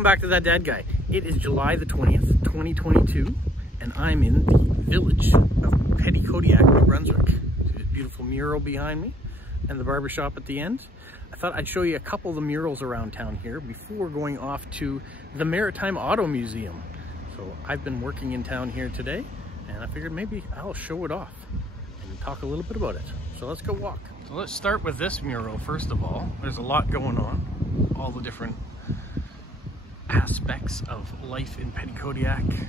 Welcome back to That Dad Guy. It is July the 20th, 2022, and I'm in the village of Petitcodiac, New Brunswick. There's a beautiful mural behind me and the barbershop at the end. I thought I'd show you a couple of the murals around town here before going off to the Maritime Auto Museum. So I've been working in town here today, and I figured maybe I'll show it off and talk a little bit about it. So let's go walk. So let's start with this mural first of all. There's a lot going on, all the different aspects of life in Petitcodiac.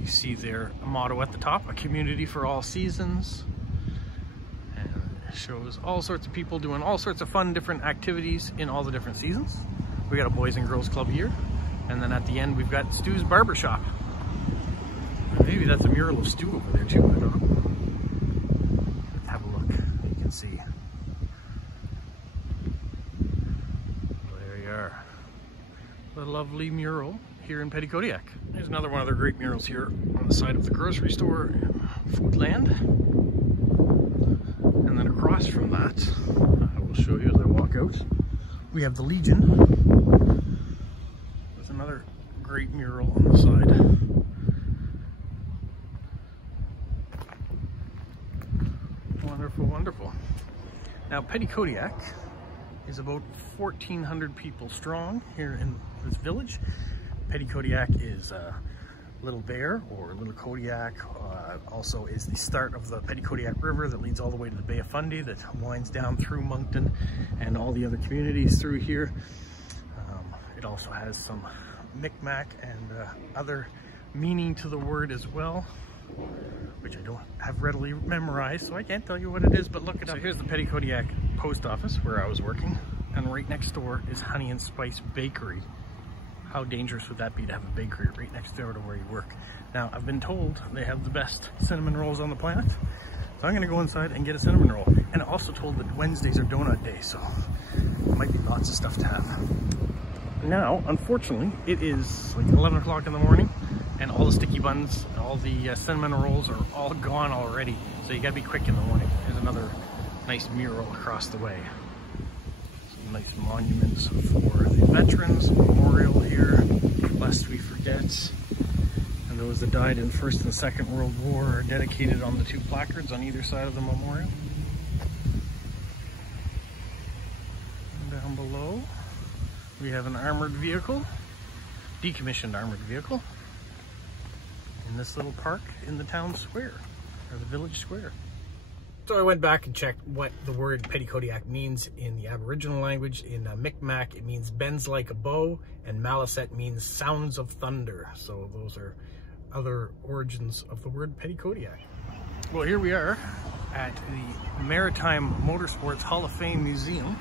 You see their motto at the top, a community for all seasons. And it shows all sorts of people doing all sorts of fun different activities in all the different seasons. We got a Boys and Girls Club here. And then at the end we've got Stu's Barbershop. Maybe that's a mural of Stu over there too, I don't know. Let's have a look, you can see. There you are. The lovely mural here in Petitcodiac. There's another one of their great murals here on the side of the grocery store, Foodland. And then across from that, I will show you as I walk out, we have the Legion with another great mural on the side. Wonderful, wonderful. Now Petitcodiac is about 1,400 people strong here in this village. Petitcodiac is Little Bear or Little Kodiak, also is the start of the Petitcodiac River that leads all the way to the Bay of Fundy, that winds down through Moncton and all the other communities through here. It also has some Micmac and other meaning to the word as well, which I don't have readily memorized, so I can't tell you what it is, but look it up. So here's the Petitcodiac post office where I was working, and right next door is Honey and Spice Bakery. How dangerous would that be to have a bakery right next door to where you work? Now, I've been told they have the best cinnamon rolls on the planet, so I'm gonna go inside and get a cinnamon roll. And also told that Wednesdays are donut day, so there might be lots of stuff to have. Now, unfortunately, it is like 11 o'clock in the morning, and all the sticky buns, all the cinnamon rolls are all gone already, so you gotta be quick in the morning. There's another nice mural across the way. Some nice monuments for the veterans, memorial here, lest we forget. And those that died in the First and Second World War are dedicated on the two placards on either side of the memorial. And down below, we have an armored vehicle, decommissioned armored vehicle, in this little park in the town square, or the village square. So I went back and checked what the word Petitcodiac means in the Aboriginal language. In Micmac, it means bends like a bow, and Maliset means sounds of thunder. So those are other origins of the word Petitcodiac. Well, here we are at the Maritime Motorsports Hall of Fame Museum.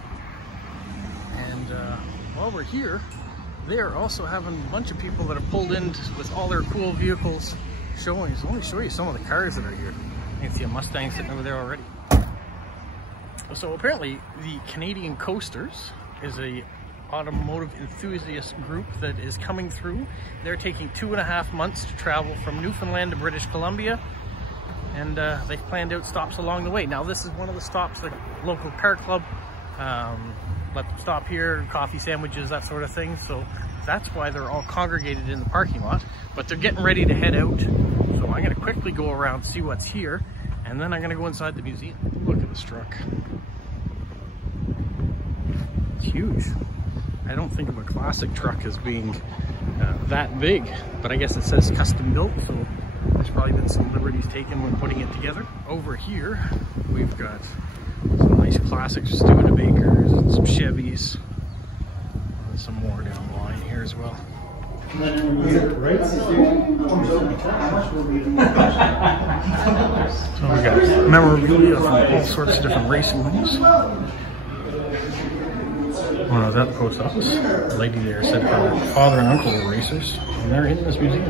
And while we're here, they are also having a bunch of people that have pulled in with all their cool vehicles showing. So let me show you some of the cars that are here. You can see a Mustang sitting over there already. So apparently the Canadian Coasters is a automotive enthusiast group that is coming through. They're taking 2.5 months to travel from Newfoundland to British Columbia, and they've planned out stops along the way. Now this is one of the stops, the local car club let them stop here, coffee, sandwiches, that sort of thing. So that's why they're all congregated in the parking lot, but they're getting ready to head out. So I'm gonna quickly go around, see what's here, and then I'm gonna go inside the museum. Look at this truck. It's huge. I don't think of a classic truck as being that big, but I guess it says custom built, so there's probably been some liberties taken when putting it together. Over here, we've got some nice classic Studebakers and some Chevys, and some more down the line here as well. So we got memorabilia from all sorts of different racing homes. When I was at the post office, the lady there said her father and uncle were racers, and they're in this museum.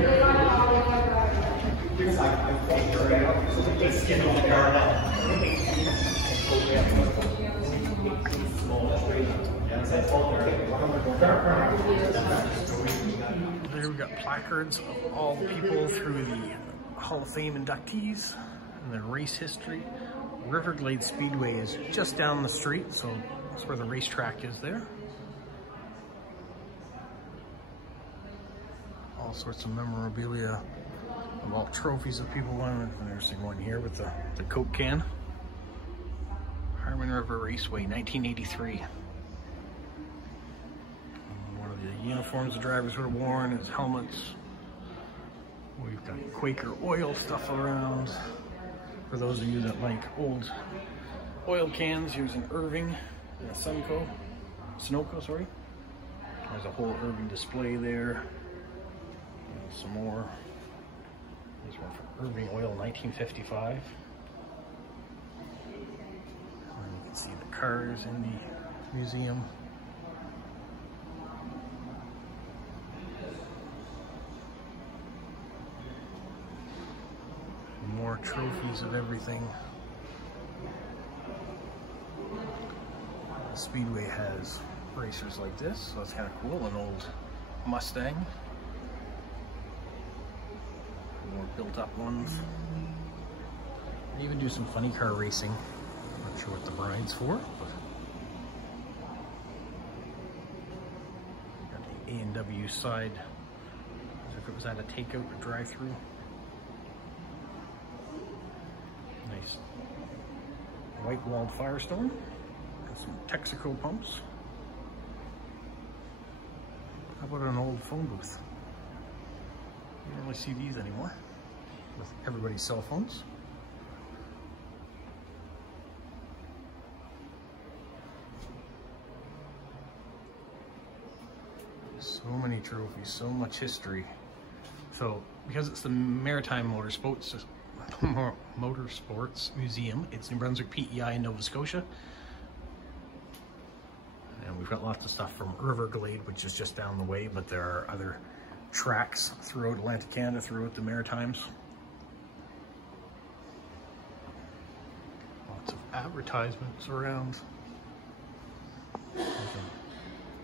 There we got placards of all the people through the Hall of Fame inductees and their race history. Riverglade Speedway is just down the street, so that's where the racetrack is there. All sorts of memorabilia of all trophies that people won. I've never seen one here with the Coke can. Harmon River Raceway, 1983. One of the uniforms the drivers would have worn, his helmets. We've got Quaker oil stuff around. For those of you that like old oil cans using Irving and a Sunoco, sorry. There's a whole Irving display there. And some more. This one from Irving Oil, 1955. And you can see the cars in the museum. More trophies of everything. The Speedway has racers like this, so that's kind of cool. An old Mustang. More built up ones. They even do some funny car racing. Not sure what the bride's for, but got the A&W side as if it was at a takeout or drive-through. Nice white-walled Firestone and some Texaco pumps. How about an old phone booth? You don't really see these anymore with everybody's cell phones. So many trophies, so much history. So because it's the Maritime Motorsports Museum, it's New Brunswick, PEI in Nova Scotia. And we've got lots of stuff from Riverglade, which is just down the way, but there are other tracks throughout Atlantic Canada, throughout the Maritimes. Lots of advertisements around. There's an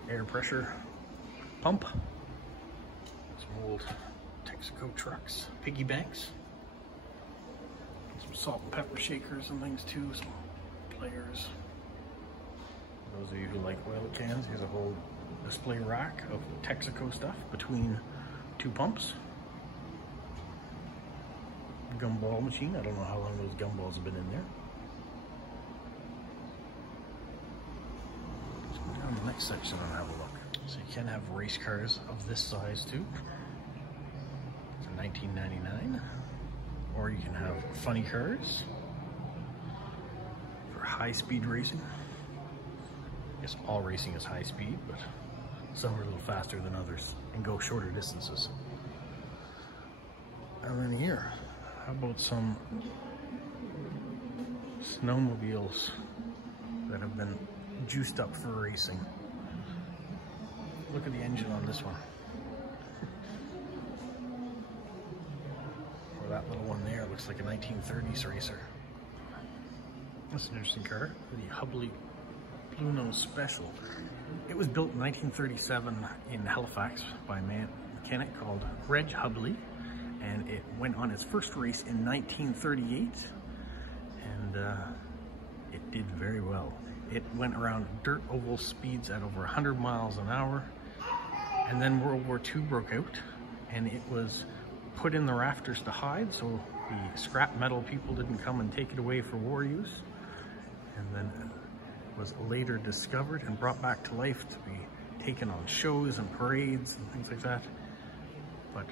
air pressure pump. Some old Texaco trucks, piggy banks. Some salt and pepper shakers and things too, some players. For those of you who like oil cans, here's a whole display rack of Texaco stuff between two pumps. Gumball machine. I don't know how long those gumballs have been in there. Let's go down to the next section and have a look. So you can have race cars of this size too. It's a 1999. Or you can have funny cars for high-speed racing. I guess all racing is high speed, but some are a little faster than others and go shorter distances. And then here, how about some snowmobiles that have been juiced up for racing? Look at the engine on this one. Or that little one there looks like a 1930s racer. That's an interesting car, the Hubley Blue Nose Special. It was built in 1937 in Halifax by a mechanic called Reg Hubley, and it went on its first race in 1938, and it did very well. It went around dirt oval speeds at over 100 miles an hour, and then World War II broke out, and it was put in the rafters to hide so the scrap metal people didn't come and take it away for war use, and then was later discovered and brought back to life to be taken on shows and parades and things like that. But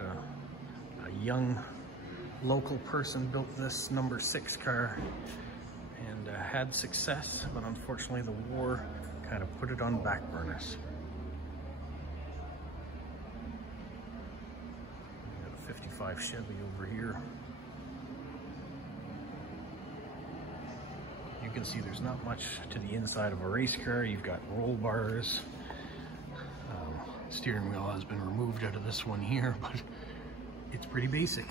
a young local person built this number 6 car and had success, but unfortunately the war kind of put it on back burners. We got a 55 Chevy over here. You can see there's not much to the inside of a race car. You've got roll bars. Steering wheel has been removed out of this one here, but it's pretty basic.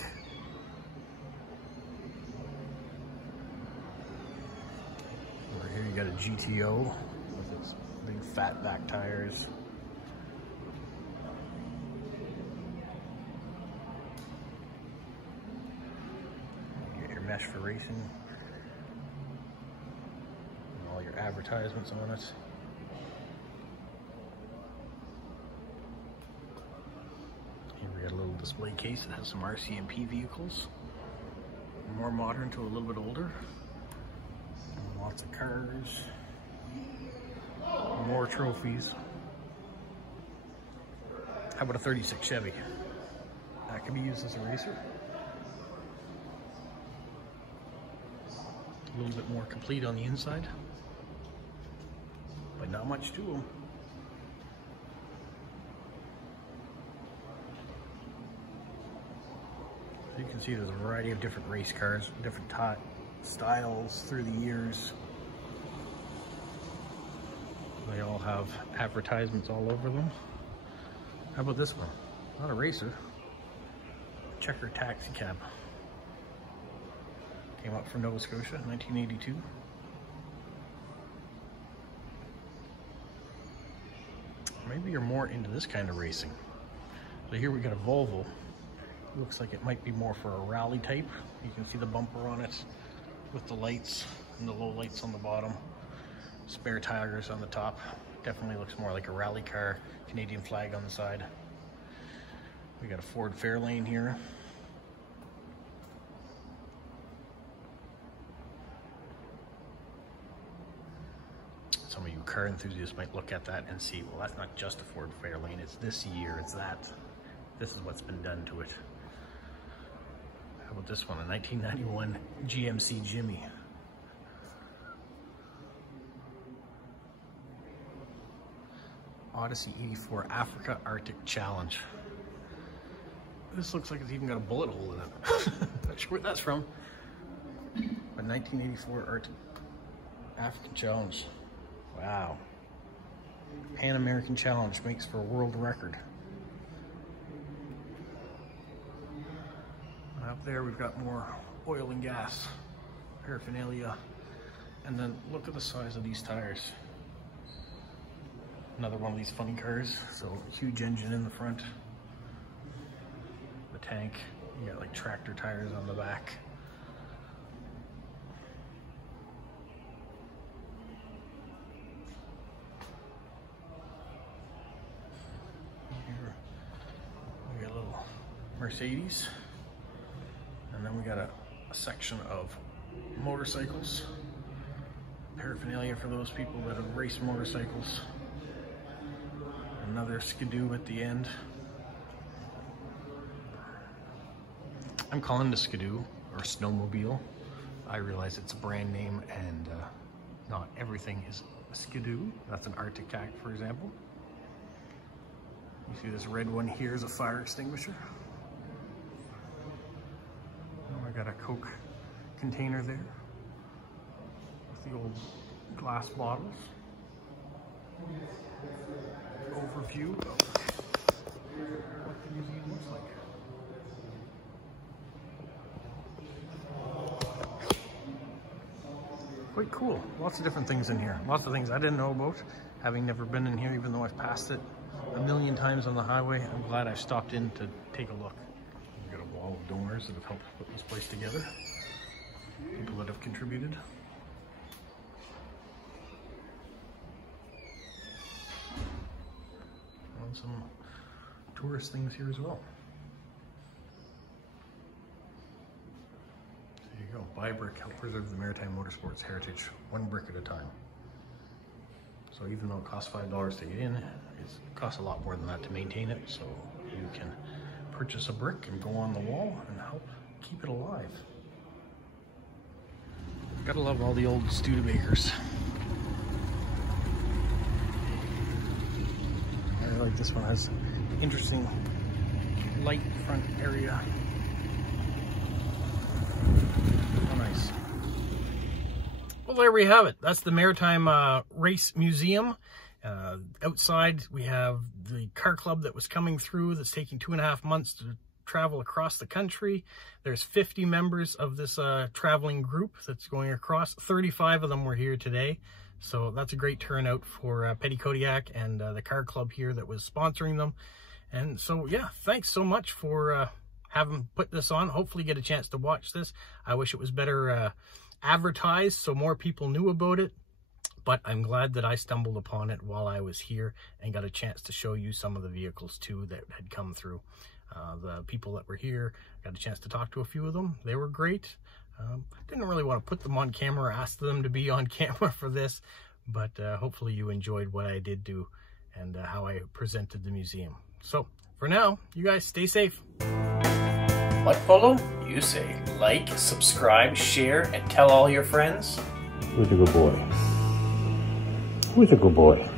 Over here you got a GTO with its big fat back tires. You get your mesh for racing. All your advertisements on it. Here we got a little display case. It has some RCMP vehicles, more modern to a little bit older. And lots of cars, more trophies. How about a 36 Chevy? That can be used as a racer. A little bit more complete on the inside, but not much to them. So you can see there's a variety of different race cars, different styles through the years. They all have advertisements all over them. How about this one? Not a racer. Checker taxi cab. Came up from Nova Scotia, 1982. Maybe you're more into this kind of racing. So here we got a Volvo. Looks like it might be more for a rally type. You can see the bumper on it with the lights and the low lights on the bottom. Spare tires on the top. Definitely looks more like a rally car. Canadian flag on the side. We got a Ford Fairlane here. Some of you car enthusiasts might look at that and see, well, that's not just a Ford Fairlane, it's this year, it's that. This is what's been done to it. How about this one, a 1991 GMC Jimmy. Odyssey 84 Africa Arctic Challenge. This looks like it's even got a bullet hole in it. Not sure where that's from. A 1984 Arctic African Challenge. Wow. Pan American Challenge makes for a world record. And up there we've got more oil and gas paraphernalia. And then look at the size of these tires. Another one of these funny cars. So huge engine in the front. The tank. You got like tractor tires on the back. Here we got a little Mercedes. And then we got a section of motorcycles. Paraphernalia for those people that have raced motorcycles. Another Skidoo at the end. I'm calling it a Skidoo or snowmobile. I realize it's a brand name and not everything is a Skidoo. That's an Arctic Cat, for example. You see this red one here is a fire extinguisher. Oh, I got a Coke container there with the old glass bottles. Overview of what the museum looks like. Quite cool. Lots of different things in here. Lots of things I didn't know about, having never been in here, even though I've passed it a million times on the highway. I'm glad I stopped in to take a look. We've got a wall of donors that have helped put this place together. People that have contributed. And some tourist things here as well. There you go. Buy a brick, help preserve the Maritime Motorsports heritage, one brick at a time. So even though it costs $5 to get in, it costs a lot more than that to maintain it. So you can purchase a brick and go on the wall and help keep it alive. Gotta love all the old Studebakers. I like this one, has interesting light front area. Oh, nice. Well, there we have it. That's the Maritime Race Museum. Outside, we have the car club that was coming through that's taking 2.5 months to travel across the country. There's 50 members of this traveling group that's going across. 35 of them were here today. So that's a great turnout for Petitcodiac and the car club here that was sponsoring them. And so, yeah, thanks so much for having put this on. Hopefully get a chance to watch this. I wish it was better advertised so more people knew about it. But I'm glad that I stumbled upon it while I was here and got a chance to show you some of the vehicles too that had come through. The people that were here, got a chance to talk to a few of them. They were great. Didn't really want to put them on camera or ask them to be on camera for this, but hopefully you enjoyed what I did do and how I presented the museum. So for now, you guys stay safe. What, Polo? You say like, subscribe, share, and tell all your friends. Who's a good boy? Who's a good boy?